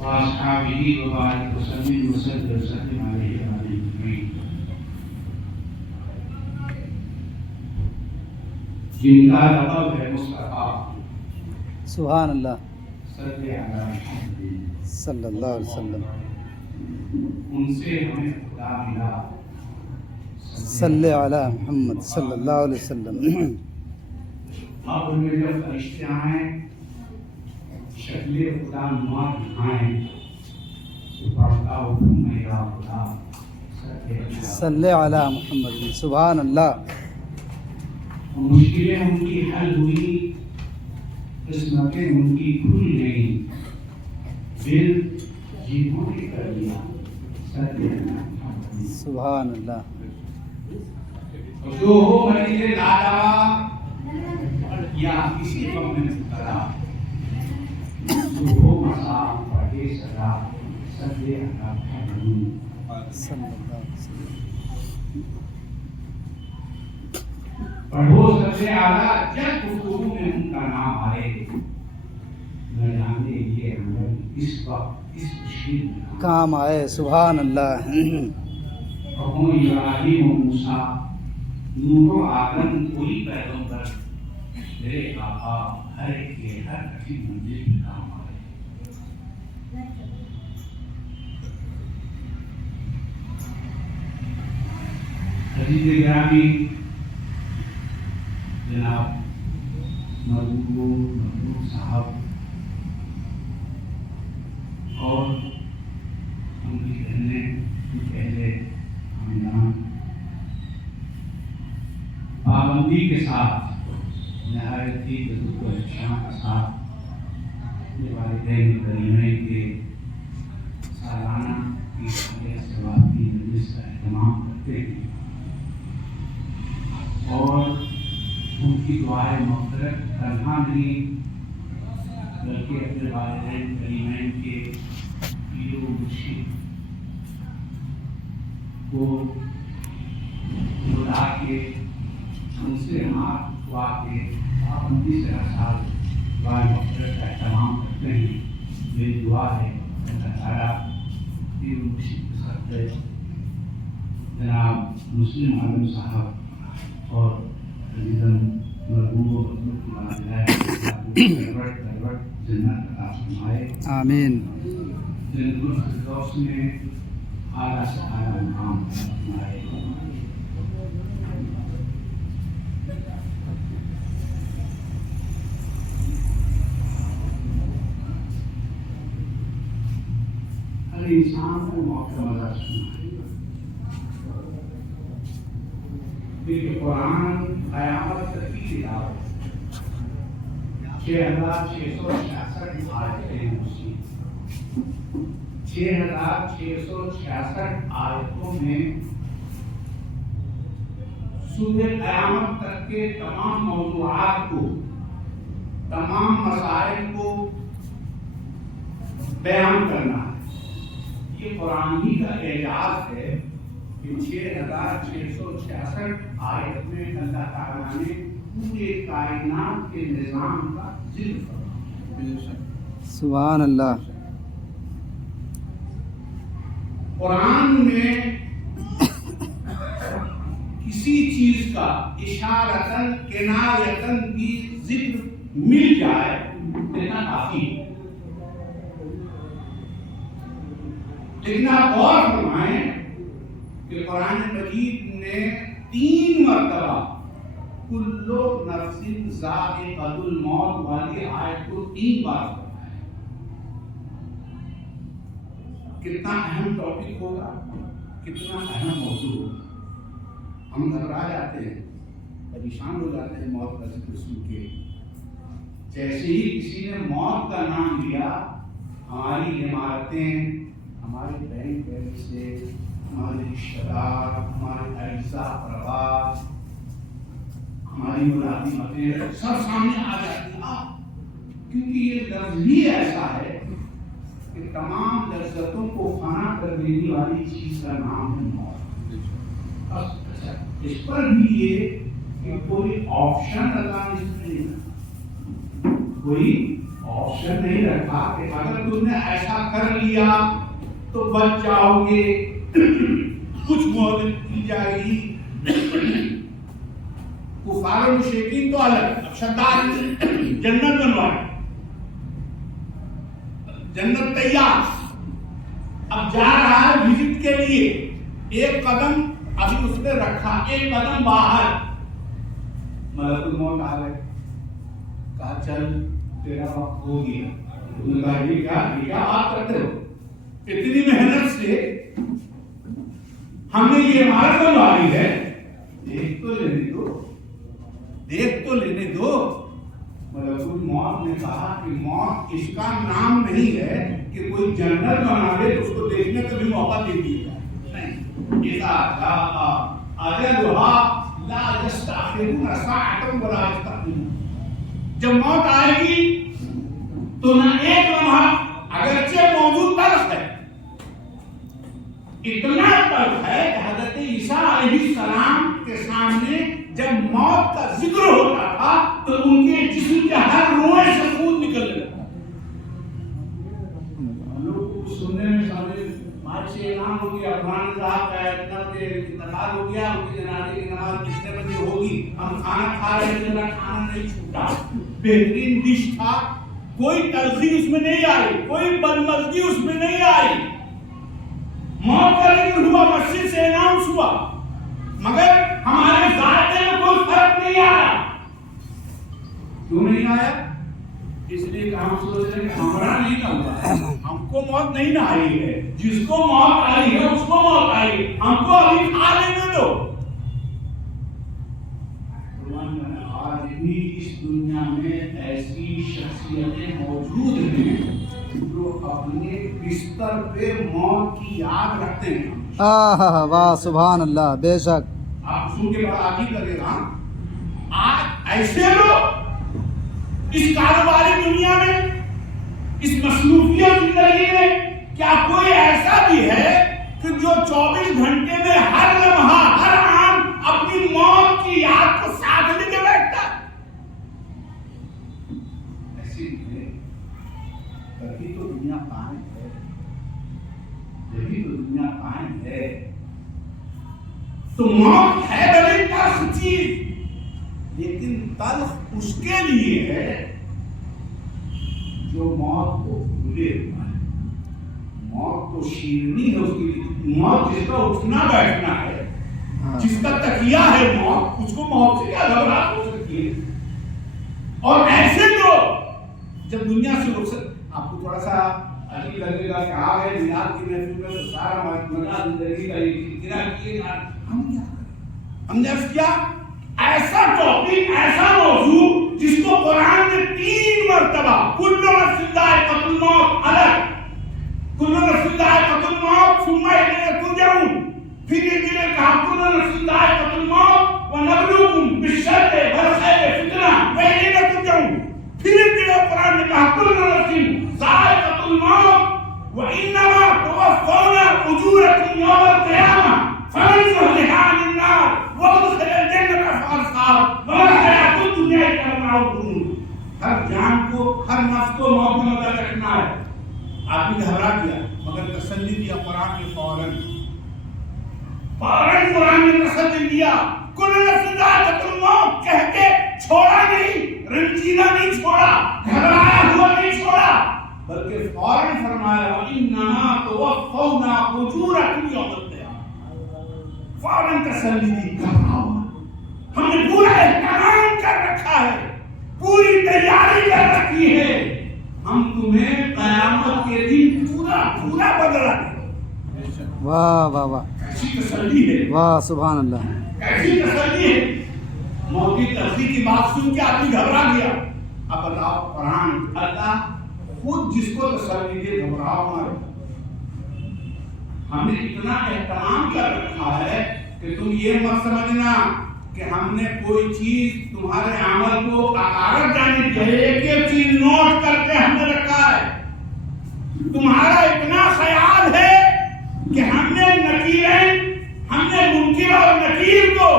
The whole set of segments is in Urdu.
وأصحابه وبارك وسلم وسلم عليه وعلى أجمعين. جن کا لقب ہے مصطفیٰ سبحان اللہ صلی علی محمد صلی اللہ علیہ وسلم. ان سے ہمیں خدا ملا صلی علی محمد صلی اللہ علیہ وسلم. اب ان میں جب فرشتے آئیں شکل خدا نما دکھائیں تو پڑھتا حکم ہے یا خدا صلی علی محمد. سبحان اللہ. مشکلیں ان کی حل ہوئی، قسمتیں ان کی کھل گئیں، دل جیتوں نے کر لیا. سبحان اللہ. جو ہو مریض دادا یا کسی غم میں مبتلا، جو ہو مساف پڑھے صدا صلی علی محمد. صلی اللہ علیہ وسلم. پڑھو سب سے اعلیٰ جب گفتگو میں ان کا نام آئے، نہ جانے یہ عمل اس وقت اس مشکل میں کام آئے. سبحان اللہ. کہوں ابراہیم و موسیٰ نوح و آدم کوئی پیغمبر میرے آقا ہر ایک کے ہر کسی منزل میں کام آئے. عزیز گرامی جناب مرحوم صاحب اور ان کی بہنیں پہلے خاندان پابندی کے ساتھ نہایت ہی جذب و احتشام کے ساتھ اپنے والدین کریمین کے سالانہ کی ثوابی مجلس کا اہتمام کرتے ہیں اور ان کی دعائیں مغفرت تنہا نہیں بلکہ اپنے والدین کریمین کے پیر و مرشد کو بلا کے ان سے ہاتھ دعا کے پابندی سے ہر سال دعائیں مغفرت کا اہتمام کرتے ہیں. میری دعا ہے اللہ تعالیٰ پیر و مرشد کے ساتھ جناب مسلم عالم صاحب اور عزیزم مرحوم و جنت عطا فرمائے. آمین. جنت الفردوس میں اعلیٰ سے اعلیٰ مقام فرمائے. ہر انسان کو موت کا مزہ سنا ہے. کیونکہ قرآن قیامت تک کی کتاب 6666 آیتیں ہیں. اسی 6666 آیتوں میں سورہ قیامت تک کے تمام موضوعات کو، تمام مسائل کو بیان کرنا ہے. یہ قرآن ہی کا اعجاز ہے کہ 6666 آیت میں اللہ تعالیٰ نے پورے کائنات کے نظام کا ذکر فرمایا. سبحان اللہ. قرآن میں کسی چیز کا اشارتاً کنایتاً بھی ذکر مل جائے اتنا کافی ہے. لیکن آپ غور فرمائیں کہ قرآن مجید نے 3 مرتبہ کلو نفس ذائقۃ الموت والی آیت کو 3 بار فرمایا. کتنا اہم ٹاپک ہوگا، کتنا اہم موضوع ہوگا. ہم گھبرا جاتے ہیں، پریشان ہو جاتے ہیں موت کا ذکر سن کے. جیسے ہی کسی نے موت کا نام لیا، ہماری عمارتیں، ہمارے بہن بھائی سے، ہمارے رشتہ دار، ہمارے اعزاء اقربا، ہماری ملازمتیں سب سامنے آ جاتی ہیں. کیونکہ یہ لفظ ہی ایسا ہے کہ تمام لذتوں کو فنا کر دینے والی چیز کا نام ہے موت. اس پر بھی یہ کہ کوئی آپشن اللہ نے نہیں، کوئی آپشن نہیں رکھا کہ اگر تم نے ایسا کر لیا تو بچ جاؤ گے، کچھ مہلت کی جائے گی. کفار و مشرکین تو الگ، اب شداد جنت بنوائے، جنت تیار، اب جا رہا ہے وزٹ کے لیے، ایک قدم ابھی اس نے رکھا، ایک قدم باہر، ملک الموت آ گئے، کہا چل تیرا وقت ہو گیا. انہوں نے کہا یہ کیا بات کرتے ہو، اتنی محنت سے ہم نے یہ عمارت بنوائی ہے، دیکھ تو لینے دو، دیکھ تو لینے دو. ملک الموت نے کہا کہ موت اس کا نام نہیں ہے کہ کوئی جنت بنا لے تو اس کو دیکھنے کا بھی موقع دے دیا جائے. نہیں، لا یستأخرون ساعة ولا یستقدمون. جب موت آئے گی تو نہ ایک لمحہ، اگرچہ موجود تلخ ہے، اتنا تلخ ہے کہ حضرت عیسیٰ علیہ السلام کے سامنے جب موت کا ذکر ہوتا تھا تو ان کے جسم کے ہر روئے سے خون نکل رہا. ہم لوگ کو سننے میں سامنے مارچ سے اعلان ہو گیا، افغان صاحب کا اتنا بجے انتقال ہو گیا، ان کی جنازے کی نماز کتنے بجے ہوگی، ہم کھانا کھا رہے ہیں، میرا کھانا نہیں چھوٹا، بہترین ڈش تھا، کوئی تلخی اس میں نہیں آئی، کوئی بدمزگی اس میں نہیں آئی. موت کا ذکر ہوا، مسجد سے اناؤنس ہوا، مگر ہمارے ذائقے میں کوئی فرق نہیں آیا. کیوں نہیں آیا؟ اس لیے کہ ہم سوچ رہے ہیں کہ ہمارا نہیں نہ ہوا، ہم کو موت نہیں نہ آئی ہے، جس کو موت آئی ہے اس کو موت آئی، ہم کو ابھی کھا لینے دو. آج بھی اس دنیا میں ایسی شخصیتیں موجود ہیں جو اپنے بستر پہ موت کی یاد رکھتے ہیں. واہ سبحان اللہ، بے شک. آپ سن کے بڑا عجیب لگے گا، آج ایسے لوگ اس کاروباری دنیا میں، اس مصروفیت زندگی میں، کیا کوئی ایسا بھی ہے کہ جو 24 گھنٹے میں ہر لمحہ، ہر آن اپنی موت کی یاد کو ساتھ لے کے بیٹھتا ہے؟ ایسی تبھی تو دنیا قائم ہے، یہی تو دنیا قائم ہے. تو موت ہے بڑی تلخ چیز، لیکن تلخ اس کے لیے ہے جو موت کو بھولے ہوا ہے. موت تو شیرنی ہے اس کے لیے. موت جس کا اٹھنا بیٹھنا ہے، جس کا تکیہ ہے موت، اس کو موت سے کیا گھبراہٹ ہو سکتی ہے؟ اور ایسے لوگ جب دنیا سے رخصت، آپ کو تھوڑا سا عجیب لگے گا کہ آ گئے میلاد کی محفل میں تو سارا مزہ زندگی کا گرا کیے گا. ہم نے کیا ایسا ٹاپک، ایسا موضوع جس کو قرآن نے 3 مرتبہ کل نفس ذائقۃ الموت، الگ کل نفس ذائقۃ الموت ثم الیہ ترجعون، پھر یہ کہا کل نفس ذائقۃ الموت ونبلوکم بالشر والخیر فتنہ والیہ ترجعون، پھر قرآن نے کہا کل نفس ذائقۃ الموت وانما توفون اجورکم یوم القیامہ فمن زحزح عن النار وادخل الجنة فقد فاز وما الحیاة الدنیا الا متاع الغرور. ہر جان کو، ہر نفس کو موت کا مزہ چکھنا ہے. آدمی گھبرا گیا مگر تسلی دیا قرآن نے، فوراً قرآن نے تسلی دیا. کل نفس ذائقۃ الموت کہہ کے چھوڑا نہیں، رنجیدہ نہیں چھوڑا، گھبرایا ہوا نہیں چھوڑا، بلکہ فوراً فرمایا وَإِنَّمَا تُوَفَّوْنَا أُجُورَكُمْ يَوْمَ الْقِيَامَةِ. فوراً تسلی دی، گھبراؤ، ہم نے پورا اہتمام کر رکھا ہے، پوری تیاری کر رکھی ہے، ہم تمہیں قیامت کے دن پورا بدلا دیں. واہ واہ واہ، ایسی تسلی ہے، واہ سبحان اللہ، ایسی تسلی ہے. موت کی تلخی کی بات سن کے آدمی گھبرا گیا. اب بتاؤ، قرآن اللہ خود جس کو تسلی دے، گھبراؤ نہ. ہم نے اتنا اہتمام کر رکھا ہے کہ تم یہ مت سمجھنا کہ ہم نے کوئی چیز تمہارے عمل کو عقارت جانے دی ہے. ایک ایک چیز نوٹ کر کے ہم نے رکھا ہے. تمہارا اتنا خیال ہے کہ ہم نے نکیرین، ہم نے منکر اور نکیر کو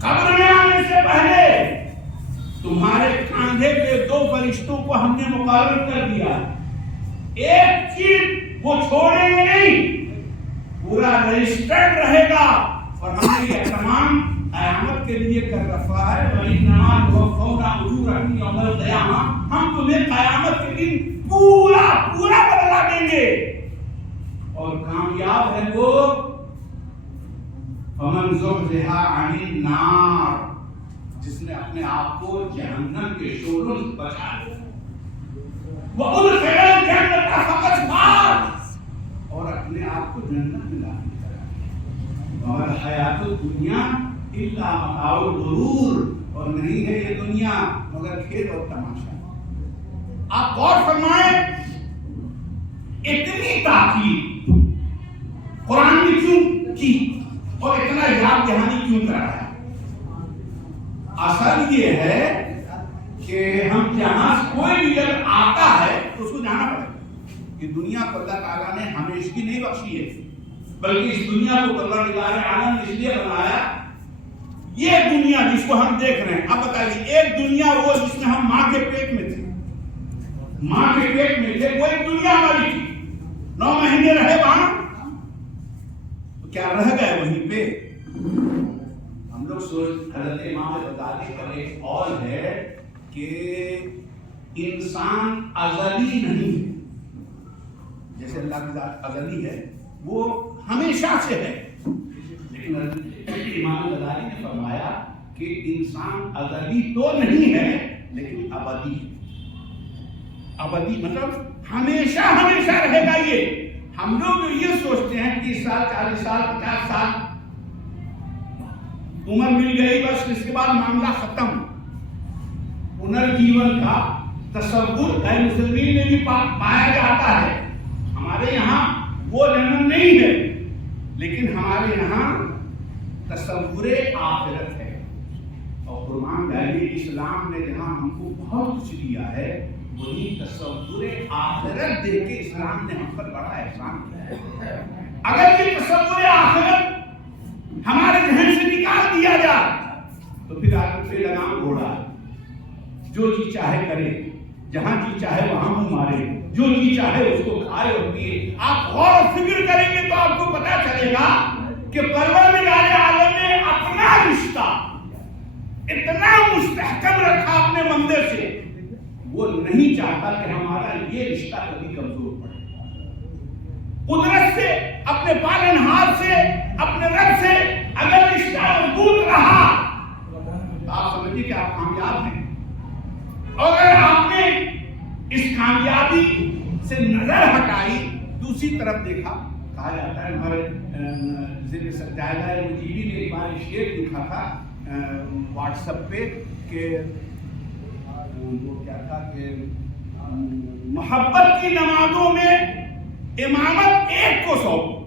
قبر میں آنے سے پہلے تمہارے کاندھے پہ 2 فرشتوں کو ہم نے مقرر کر دیا، ایک چیز وہ چھوڑیں گے نہیں، پورا رجسٹرڈ رہے گا، اور ہم نے یہ تمام قیامت کے لیے کر رکھا ہے۔ وَإِنَّمَا تُوَفَّوْنَ أُجُورَكُمْ يَوْمَ الْقِيَامَةِ، ہم تمہیں قیامت کے دن پورا بدلہ دیں گے، اور کامیاب ہے وہ فَمَنْ زُحْزِحَ عَنِ النَّارِ، جس نے اپنے آپ کو جہنم کے شعلوں سے بچا لیا، وَأُدْخِلَ الْجَنَّةَ فَقَدْ فَازَ، اور اپنے آپ کو جنت میں داخل کرا۔ اور حیات الدنیا الا متاع الغرور، اور نہیں ہے یہ دنیا مگر کھیل اور تماشا۔ آپ غور فرمائیں، اتنی تاکید قرآن نے کیوں کی اور اتنا یاد دہانی کیوں کرایا؟ اصل یہ ہے کہ ہم جہاں کوئی بھی جب آتا ہے تو اس کو جانا پڑے گا۔ کہ دنیا کو اللہ تعالیٰ نے ہمیشگی نہیں بخشی ہے، بلکہ اس دنیا کو پروردگار عالم اس لیے بنایا، یہ دنیا جس کو ہم دیکھ رہے ہیں، اب بتائیے ایک دنیا وہ جس میں ہم ماں کے پیٹ میں تھے، ماں کے پیٹ میں تھے، وہ ایک دنیا ہماری تھی، 9 مہینے رہے وہاں، تو کیا رہ گئے وہیں پہ؟ ہم لوگ سوچ، حضرت امام غزالی کا ایک قول ہے کہ انسان ازلی نہیں ہے، جیسے اللہ کی ذات ازلی ہے وہ ہمیشہ سے ہے، لیکن امام غزالی نے فرمایا کہ انسان ازلی تو نہیں ہے لیکن ابدی ہے۔ ابدی مطلب ہمیشہ ہمیشہ رہے گا۔ یہ ہم لوگ یہ سوچتے ہیں 30 سال 40 سال 50 سال عمر مل گئی، بس اس کے بعد معاملہ ختم۔ پنرجیون کا تصور غیر مسلمین میں بھی پایا جاتا ہے، ہمارے یہاں وہ جنم نہیں ہے، لیکن ہمارے یہاں تصور آخرت ہے۔ اور قرآن دین اسلام نے جہاں ہم کو بہت کچھ دیا ہے، وہی تصور آخرت دے کے اسلام نے ہم پر بڑا احسان کیا ہے۔ اگر یہ تصور آخرت ہمارے ذہن سے نکال دیا جائے تو پھر آخرت سے لگام گھوڑا، جو جی چاہے کرے، جہاں جی چاہے وہاں منہ مارے، جو جی چاہے اس کو کھائے اور پیے۔ آپ غور و فکر کریں گے تو آپ کو پتا چلے گا کہ پروردگار عالم نے اپنا رشتہ اتنا مستحکم رکھا اپنے بندے سے، وہ نہیں چاہتا کہ ہمارا یہ رشتہ کبھی کمزور پڑے۔ قدرت سے، اپنے پالنہار سے، اپنے رب سے اگر رشتہ مضبوط رہا تو آپ سمجھیے کہ آپ کامیاب ہیں۔ اور اگر آپ نے اس کامیابی سے نظر ہٹائی، دوسری طرف دیکھا، کہا جاتا ہے ہمارے ذکر سجادہ مجیبی نے ایک بار شعر لکھا تھا واٹس ایپ پہ کہ وہ کیا تھا کہ محبت کی نمازوں میں امامت ایک کو سونپو،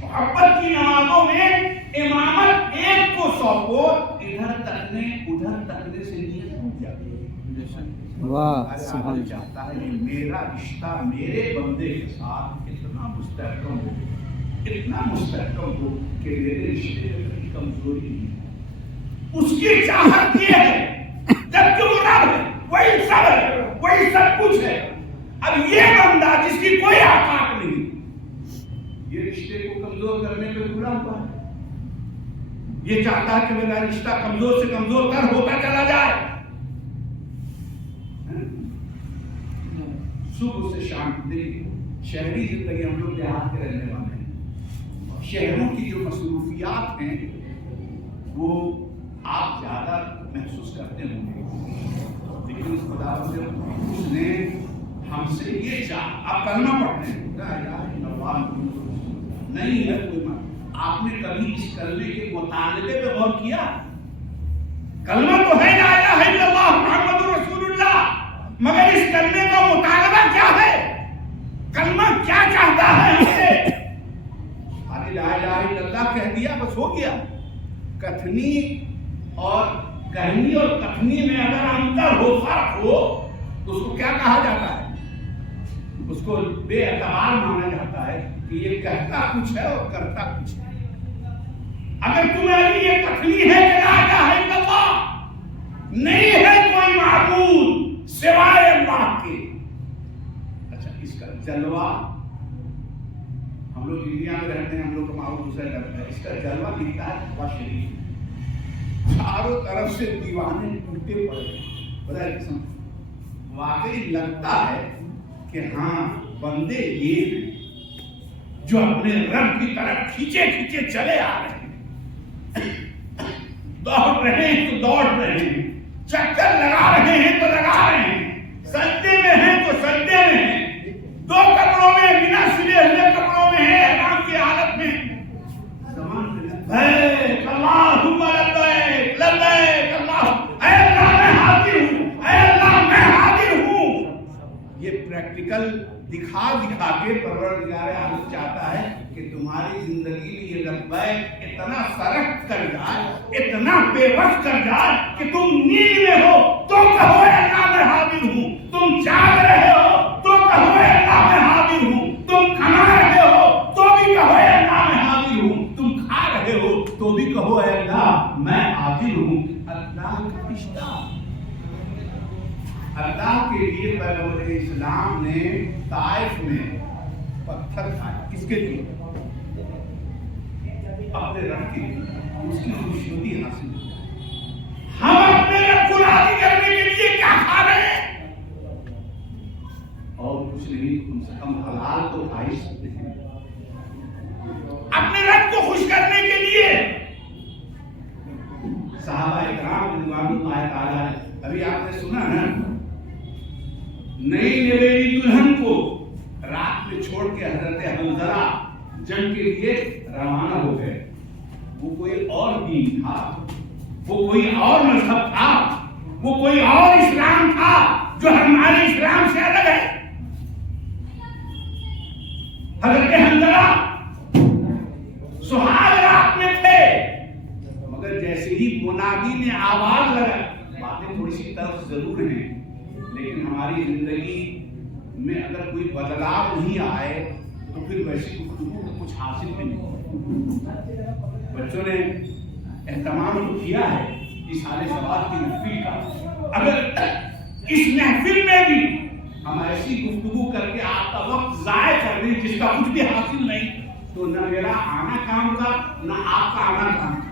محبت کی نمازوں میں امامت ایک کو سونپو، ادھر تکنے ادھر تکنے سے نیت ٹوٹ جاتی ہے۔ واہ سبحان اللہ۔ چاہتا ہے کہ میرا رشتہ میرے بندے کے ساتھ اتنا مستحکم ہو، اتنا مستحکم ہو کہ میرے رشتے میں کبھی کمزوری نہیں ہے۔ اس کی چاہت یہ ہے، جبکہ وہ رب ہے، وہی سب ہے، وہی سب کچھ ہے۔ اب یہ بندہ جس کی کوئی آقات نہیں، یہ رشتے کو کمزور کرنے پہ پورا ہوا ہے۔ یہ چاہتا ہے کہ میرا رشتہ کمزور سے کمزور تر ہوتا چلا جائے۔ صبح سے شام دیکھیے، شہری زندگی ہم لوگ دیہات کے رہنے والے ہیں، شہروں کی جو مصروفیات ہیں وہ آپ زیادہ محسوس کرتے ہوں گے، لیکن اس خدا سے اس نے ہم سے یہ چاہا۔ آپ کلمہ پڑھتے ہیں نہیں ہے کوئی بات، آپ نے کبھی اس کلمے کے مطالبے پہ غور کیا؟ کلمہ تو ہے لا الہ الا اللہ محمد رسول اللہ، مگر اس کلمے کا مطالبہ کیا ہے؟ کلمہ کیا چاہتا ہے ہم سے؟ ارے لا الہ الا اللہ کہہ دیا بس ہو گیا۔ کتھنی اور کہنی اور کتھنی میں اگر انتر ہو، فرق ہو، تو اس کو کیا کہا جاتا ہے؟ اس کو بے اعتبار مانا جاتا ہے کہ یہ کہتا کچھ ہے اور کرتا کچھ ہے۔ اگر تمہاری یہ کتھنی ہے کہ لا الہ الا اللہ، نہیں ہے کوئی معبود سوائے اللہ کے. اچھا اس کا جلوہ ہم لوگ انڈیا میں رہتے ہیں, ہم لوگ کا معبود دوسرا لگتا ہے. اس کا جلوہ لکھتا ہے فتویٰ شریف. چاروں طرف سے دیوانے ٹوٹے پڑے. پتہ ہے قسم واقعی لگتا ہے کہ ہاں بندے یہ ہیں جو اپنے رب کی طرف کھینچے کھینچے چلے آ رہے ہیں, دوڑ رہے ہیں تو دوڑ رہے ہیں, چکر لگا رہے ہیں تو لگا رہے ہیں, سجدے میں ہیں تو سجدے میں ہیں, دو کپڑوں میں بنا سلے ہوئے کپڑوں میں ہیں, احرام کی حالت میں. لبیک اللہم لبیک لبیک اللہ, اے اللہ میں حاضر ہوں, اے اللہ میں حاضر ہوں. یہ پریکٹیکل دکھا دکھا کے پروردگار عالم چاہتا ہے کہ تمہاری زندگی میں یہ لبیک اتنا سرخ کر جائے, اتنا بے بس کر جائے کہ تم نیند میں ہو تو کہو اے اللہ میں حاضر ہوں, تم جاگ رہے ہو تو کہو اے اللہ میں حاضر ہوں, تم کھا رہے ہو تو بھی کہو اے اللہ میں حاضر ہوں, تم کھا رہے ہو تو بھی کہو اے اللہ میں حاضر ہوں. اللہ کا رشتہ, اللہ کے لیے پیغمبر اسلام نے طائف میں پتھر کھائے. کس کے لیے؟ اپنے رب کے لیے, اس کی خوشنودی حاصل کی. ہم اپنے رب کو راضی کرنے کے لیے کیا کھا رہے ہیں؟ اور کچھ نہیں, کم سے کم حلال تو کھا ہی سکتے ہیں. اپنے رب کو خوش کرنے کے لیے صحابہ اکرام رضوان اللہ تعالی علیہ, ابھی آپ نے سنا نا, نئی نویلی دلہن کو رات میں چھوڑ کے حضرت حنظلہ جنگ کے لیے روانہ ہو گئے. وہ کوئی اور دین تھا, وہ کوئی اور مذہب تھا, وہ کوئی اور اسلام تھا جو ہمارے اسلام سے الگ ہے. حضرت حنظلہ سہاگ رات میں تھے, مگر جیسے ہی منادی نے آواز لگا, باتیں تھوڑی سی تلخ ضرور ہیں لیکن ہماری زندگی میں اگر کوئی بدلاؤ نہیں آئے تو پھر ویسی گفتگو کو کچھ حاصل بھی نہیں ہوگا. بچوں نے اہتمام تو کیا ہے اس حال ثواب کی محفل کا, اگر اس محفل میں بھی ہم ایسی گفتگو کر کے آپ کا وقت ضائع کر دیں جس کا کچھ بھی حاصل نہیں, تو نہ میرا آنا کام کا نہ آپ کا آنا کام کا.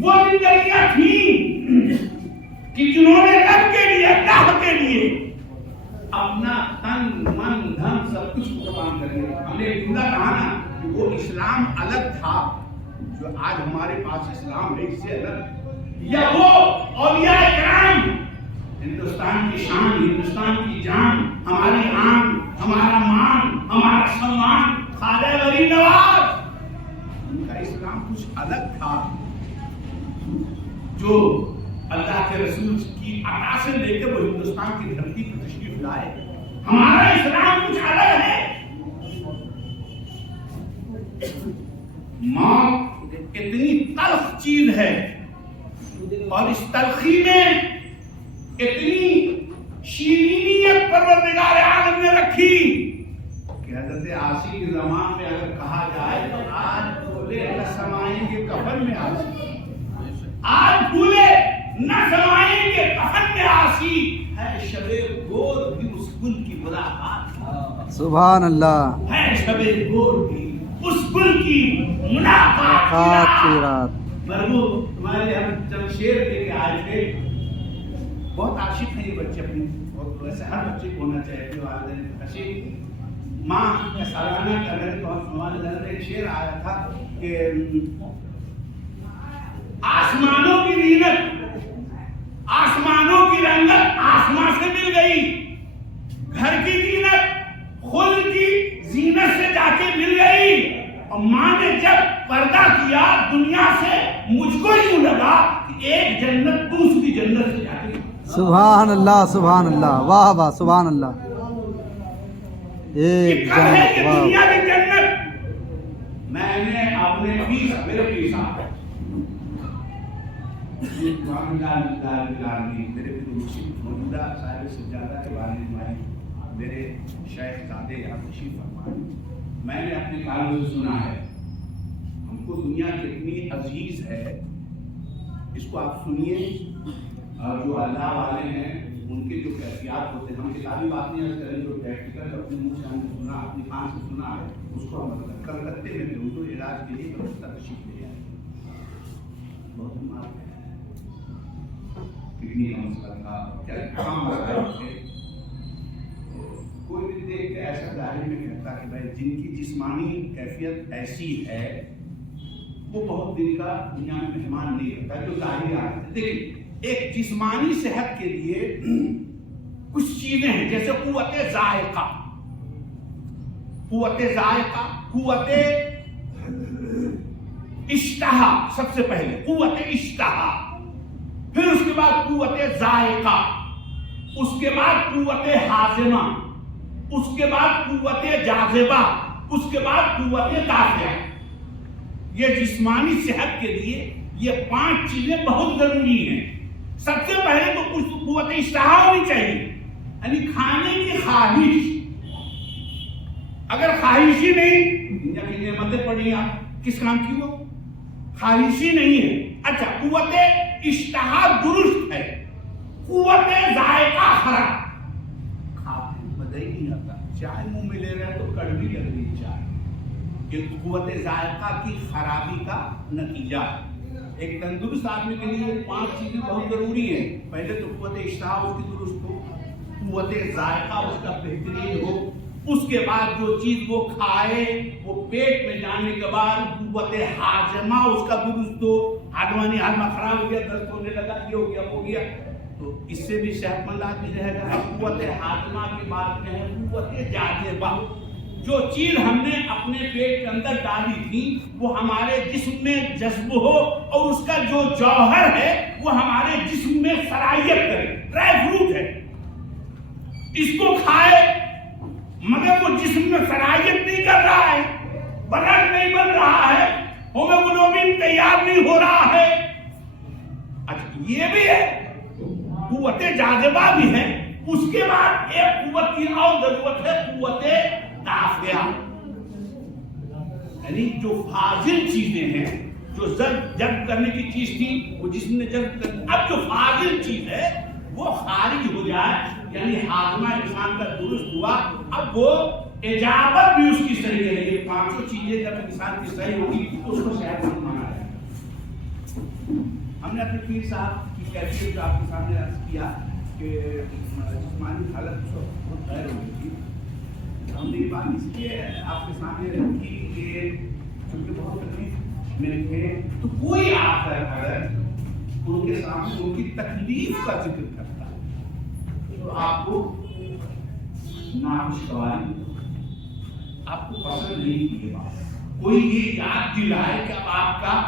وہ زندگیاں تھیں کہ جنہوں نے رب کے لیے, اللہ کے لیے اپنا تن من دھن سب کچھ قربان کر دیا. ہم نے ایک جملہ کہا نا کہ وہ اسلام الگ تھا جو آج ہمارے پاس اسلام ہے اس سے الگ, یا وہ اولیاء کرام, ہندوستان کی شان, ہندوستان کی جان, ہماری آن, ہمارا مان, ہمارا سمان, خواجہ ولی نواز, ان کا اسلام کچھ الگ تھا جو اللہ کے رسول کی عطا سے لے کے وہ ہندوستان کی دھرتی پر تشریف لائے. ہمارا اسلام کچھ الگ ہے. موت اتنی تلخ چیز ہے اور اس تلخی میں اتنی شیرینیت پروردگار عالم نے رکھی کہ حضرت عاصی کے زمان میں اگر کہا جائے تو آج بھولے نہ سمائیں گے کفن میں عاصی, آج بھولے نہ سمائیں گے کفن میں عاصی, ہے شب گور بھی اس گل کی ملاقات. سبحان اللہ, ہے شب گور بھی اس گل کی ملاقات کی رات. مرحوم تمہارے ہم جب شعر لے کے آئے تھے, بہت عاشق ہیں یہ بچے اپنے, اور ویسے ہر بچے کو ہونا چاہیے کہ والدین عاشق. ماں کا سالانہ کر رہے تو ہمارے ذہن میں ایک شعر آیا تھا کہ آسمانوں کی زینت, آسمانوں کی رنگت آسمان سے مل گئی, گھر کی زینت خود کی زینت سے جا کے مل گئی, اور ماں نے جب پردہ کیا دنیا سے مجھ کو یوں لگا کہ ایک جنت دوسری جنت سے جا کے. سبحان اللہ, سبحان اللہ, واہ واہ, سبحان اللہ. ایک جنت, دنیا کی جنت. میں نے اپنے میرے پیر صاحب میرے موجودہ صاحب سجادہ کے بارے میں میرے شیخ دادے یہاں تشریف فرمائے, میں نے اپنے کانوں سے سنا ہے. ہم کو دنیا کتنی عزیز ہے اس کو آپ سنیے. اور جو اللہ والے ہیں ان کے جو کیفیات ہوتے ہیں، ہم کتابی بات نہیں کریں، جو پریکٹیکل اپنے منہ سے ہم نے سنا، اپنی کان سے سنا ہے، اس کو ہم کلکتے میں بھی اردو علاج کے لیے کلکتہ تشریف لے آئے. بہت بیمار ہے، کڈنی کا مسئلہ تھا، کیا کام مسئلہ تھے. کوئی بھی دیکھ کے ایسا ظاہر میں کہتا کہ بھائی جن کی جسمانی کیفیت ایسی ہے وہ بہت دن کا دنیا میں مہمان نہیں رہتا، جو ظاہری حالت ہے. دیکھیں ایک جسمانی صحت کے لیے کچھ چیزیں ہیں، جیسے قوت ذائقہ، قوت ذائقہ، قوت اشتہا. سب سے پہلے قوت اشتہا، پھر اس کے بعد قوت ذائقہ، اس کے بعد قوت ہاضمہ، اس کے بعد قوت جاذبہ، اس کے بعد قوت دافعہ. یہ جسمانی صحت کے لیے یہ 5 چیزیں بہت ضروری ہیں. سب سے پہلے تو کچھ قوت اشتہا ہونی چاہیے، یعنی کھانے کی خواہش. اگر خواہش ہی نہیں، دنیا کی نعمتیں پڑھی آپ کس کام کی، وہ خواہش ہی نہیں ہے. اچھا قوت اشتہا درست ہے، قوت ذائقہ خراب، کھاتے مزہ ہی نہیں آتا، چائے منہ میں لے رہے تو کڑوی لگ رہی چائے. یہ قوت ذائقہ کی خرابی کا نتیجہ ہے. ایک تندرست آدمی کے لیے 5 چیزیں بہت ضروری ہیں. پہلے تو قوت اشتہا اس کی درست ہو، قوت ذائقہ اس کا بہترین ہو، اس کے بعد جو چیز وہ کھائے وہ پیٹ میں جانے کے بعد قوت ہاضمہ اس کا درست ہو. ہاضمہ خراب ہو گیا، دست ہونے لگا، یہ ہو گیا وہ گیا، تو اس سے بھی صحت مند آدمی رہے گا. قوت ہاضمہ کی بات میں ہے قوت جاذبہ. جو چیز ہم نے اپنے پیٹ کے اندر ڈالی تھی وہ ہمارے جسم میں جذب ہو اور اس کا جو جوہر ہے وہ ہمارے جسم میں سرایت کرے. ڈرائی فروٹ ہے، اس کو کھائے مگر وہ جسم میں سرایت نہیں کر رہا ہے، بلڈ نہیں بن رہا ہے، ہوموگلوبن تیار نہیں ہو رہا ہے. اچھا یہ بھی ہے، قوت جاذبہ بھی ہے. اس کے بعد ایک قوت کی اور ضرورت ہے، قوت دافعہ، یعنی جو فاضل چیزیں ہیں، جو جذب کرنے کی چیز تھی وہ جسم نے جذب کر، اب جو فاضل چیز ہے وہ خارج ہو جائے، یعنی ہاضمہ انسان کا درست ہوا، اب وہ اجابت بھی اس کی صحیح ہے. یہ 500 چیزیں جب انسان کی صحیح ہوگی تو اس کو صحت مند مانا جائے. ہم نے اپنے پیر صاحب کی کیفیت آپ کے سامنے عرض کیا کہ جسمانی حالت بہت غیر ہو گئی تھی. ہم نے یہ بات اس لیے آپ کے سامنے رکھی کہ چونکہ بہت تکلیف میں تھے، تو کوئی آ کر اگر ان کے سامنے ان کی تکلیف کا ذکر کرتا ہے تو آپ کو ناخوشگواری، آپ کو پسند نہیں کی یہ بات. کوئی یہ یاد دلائے کہ اب آپ کا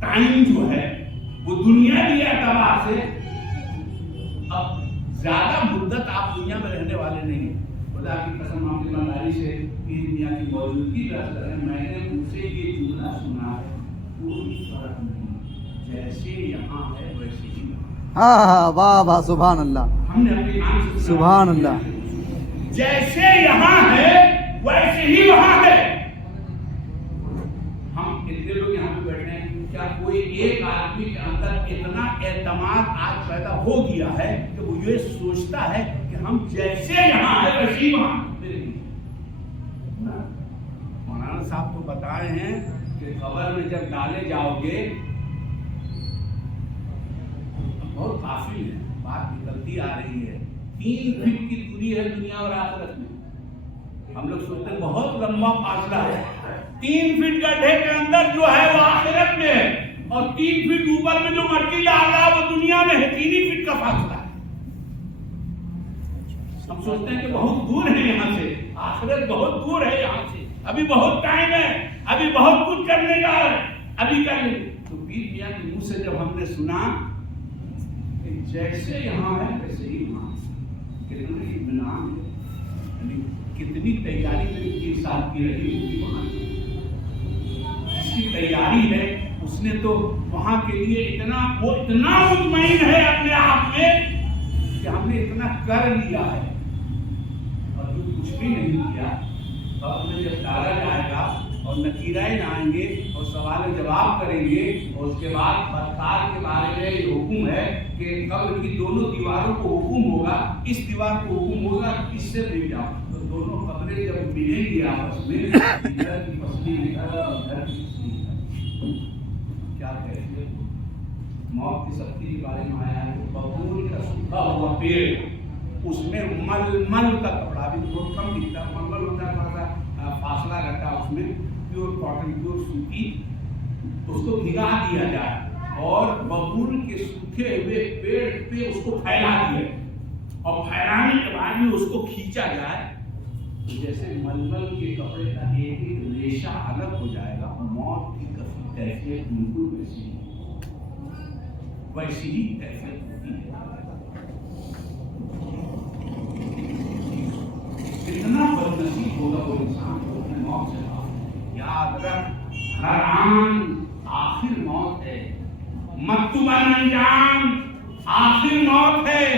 ٹائم جو ہے وہ دنیاوی اعتبار سے اب زیادہ مدت آپ دنیا میں رہنے والے نہیں ہیں. خدا کی قسم آپ کی بنداری سے پیر میاں کی موجودگی رہتا ہے. میں نے ان سے یہ جملہ سنا ہے، کوئی فرق نہیں، جیسے یہاں ہے ویسے ہی وہاں. ہاں واہ واہ سبحان اللہ، ہم نے اپنی کان سے سبحان اللہ. جیسے یہاں ہے ویسے ہی وہاں ہے. ہم اتنے لوگ یہاں پہ بیٹھے ہیں، کیا کوئی ایک آدمی کے اندر اتنا اعتماد آج پیدا ہو گیا ہے کہ وہ یہ سوچتا ہے کہ ہم جیسے یہاں ہے ویسے ہی وہاں؟ مولانا صاحب کو بتائے ہیں کہ قبر میں جب ڈالے جاؤ گے، بہت کافی ہے، بات نکلتی آ رہی ہے، 3 فٹ کی دوری ہے دنیا اور آخرت میں. ہم لوگ سوچتے ہیں بہت لمبا فاصلہ ہے. 3 فٹ گڈھے کے اندر جو ہے وہ آخرت میں ہے، اور 3 فٹ اوپر میں جو مٹی ڈال رہا ہے وہ دنیا میں ہے. 3 ہی فٹ کا فاصلہ ہے. ہم سوچتے ہیں کہ بہت دور ہے یہاں سے، آخرت بہت دور ہے یہاں سے، ابھی بہت ٹائم ہے، ابھی بہت کچھ کرنے کا ہے، ابھی کر لیں. تو پیر میاں کے منہ سے جب ہم نے سنا کہ جیسے یہاں ہے ویسے ہی وہاں، کتنا اطمینان ہے، یعنی کتنی تیاری میری پیر صاحب کی رہی ہوگی وہاں کی. جس کی تیاری ہے اس نے تو وہاں کے لیے اتنا مطمئن ہے اپنے آپ میں کہ ہم نے اتنا کر لیا ہے اور جو کچھ بھی نہیں کیا. اور ہمیں جب ڈالا جائے گا اور نکیرائن آئیں گے اور سوال جواب کریں گے، اور اس کے بعد بدکار کے بارے میں یہ حکم ہے کہ قبر کی دونوں دیواروں کو حکم ہوگا، اس دیوار کو حکم ہوگا اس سے مل جاؤ، تو دونوں قبریں جب ملیں گی آپس میں، ادھر کی پسلی ادھر اور ادھر کی پسلی ادھر، کیا کہیں گے؟ موت کی سختی کے بارے میں آیا ہے، ببول کا سوکھا ہوا پیڑ، اس میں ململ کا کپڑا بھی بہت کم دکھتا، ململ ہوتا ہے، تھوڑا سا فاصلہ رہتا ہے اس میں، پیور کاٹن پیور سوتی، اس کو بھگا دیا جائے اور ببول کے سوکھے ہوئے پیڑ پہ اس کو پھیلا دیا، اور پھیلانے کے بعد بھی اس کو کھینچا جائے، جیسے ململ کے کپڑے کا ایک ایک ریشہ الگ ہو جائے گا، موت کی کیفیت بالکل ویسی ہی کیفیت ہوتی ہے۔ کتنا بدنصیب ہوگا وہ انسان جو اپنے موت سے خاف۔ یاد رکھ، ہر آن آخر موت ہے، مکتوبہ انجام آخر موت ہے۔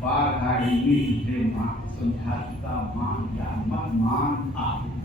بار علمی تجھے سمجھا چکا، مان یا مت مان، آخر